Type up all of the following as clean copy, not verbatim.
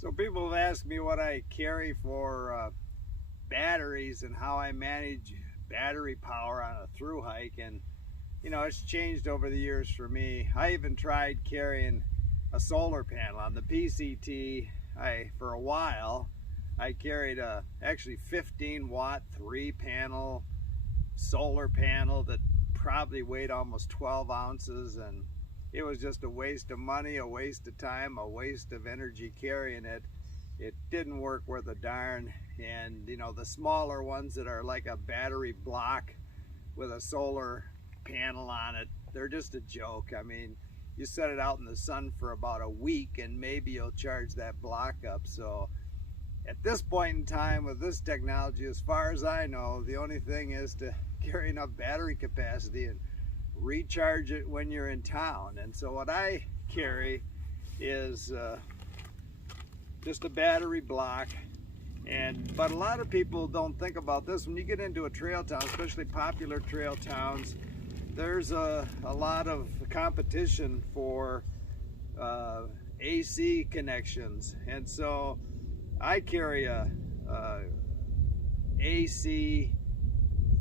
So people have asked me what I carry for batteries and how I manage battery power on a through hike, and it's changed over the years for me. I even tried carrying a solar panel on the PCT. For a while I carried a actually 15-watt 3-panel solar panel that probably weighed almost 12 ounces, and it was just a waste of money, a waste of time, a waste of energy carrying it. It didn't work worth a darn. And the smaller ones that are like a battery block with a solar panel on it, they're just a joke. I mean, you set it out in the sun for about a week and maybe you'll charge that block up. So at this point in time with this technology, as far as I know, the only thing is to carry enough battery capacity and recharge it when you're in town. And so what I carry is just a battery block. But a lot of people don't think about this. When you get into a trail town, especially popular trail towns, there's a lot of competition for AC connections, and so I carry a AC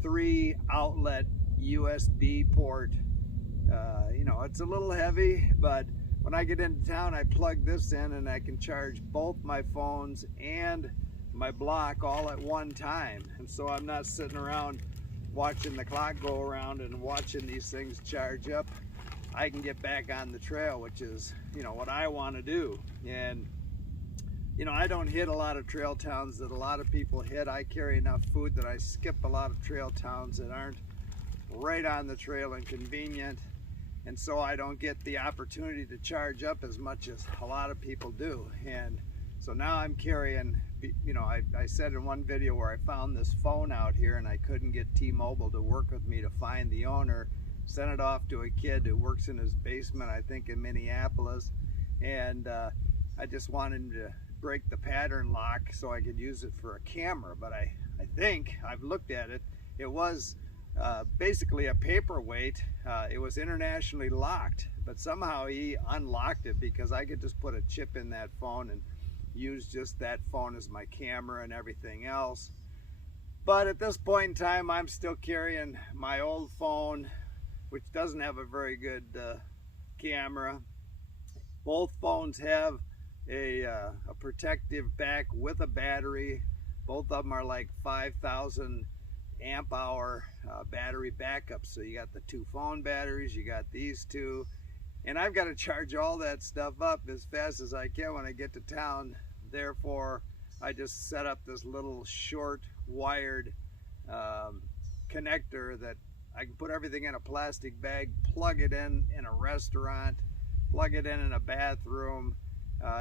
3 outlet USB port. It's a little heavy, but when I get into town, I plug this in and I can charge both my phones and my block all at one time. And so I'm not sitting around watching the clock go around and watching these things charge up. I can get back on the trail, which is, what I want to do. And, I don't hit a lot of trail towns that a lot of people hit. I carry enough food that I skip a lot of trail towns that aren't right on the trail and convenient. And so I don't get the opportunity to charge up as much as a lot of people do. And so now I'm carrying, I said in one video where I found this phone out here and I couldn't get T-Mobile to work with me to find the owner. Sent it off to a kid who works in his basement, I think in Minneapolis. And I just wanted him to break the pattern lock so I could use it for a camera. But I think, I've looked at it, it was basically a paperweight. It was internationally locked, but somehow he unlocked it because I could just put a chip in that phone and use just that phone as my camera and everything else. But at this point in time, I'm still carrying my old phone, which doesn't have a very good camera. Both phones have a protective back with a battery. Both of them are like 5,000 amp hour battery backup. So you got the two phone batteries, you got these two, and I've got to charge all that stuff up as fast as I can when I get to town. Therefore, I just set up this little short wired connector that I can put everything in a plastic bag, plug it in a restaurant, plug it in a bathroom.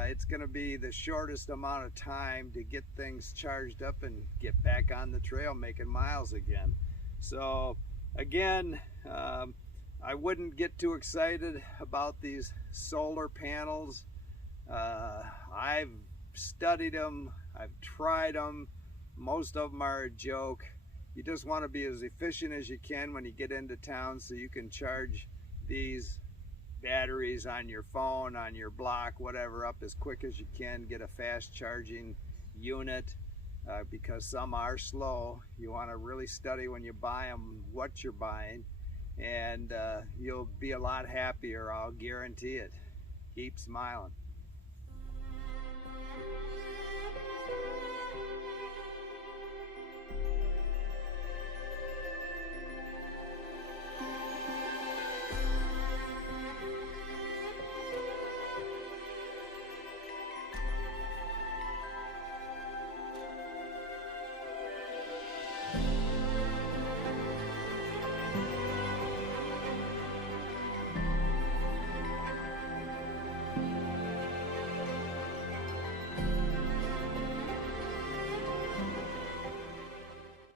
It's going to be the shortest amount of time to get things charged up and get back on the trail making miles again. So again, I wouldn't get too excited about these solar panels. I've studied them, I've tried them. Most of them are a joke. You just want to be as efficient as you can when you get into town so you can charge these batteries on your phone, on your block, whatever, up as quick as you can. Get a fast charging unit because some are slow. You want to really study when you buy them what you're buying, and you'll be a lot happier, I'll guarantee it. Keep smiling.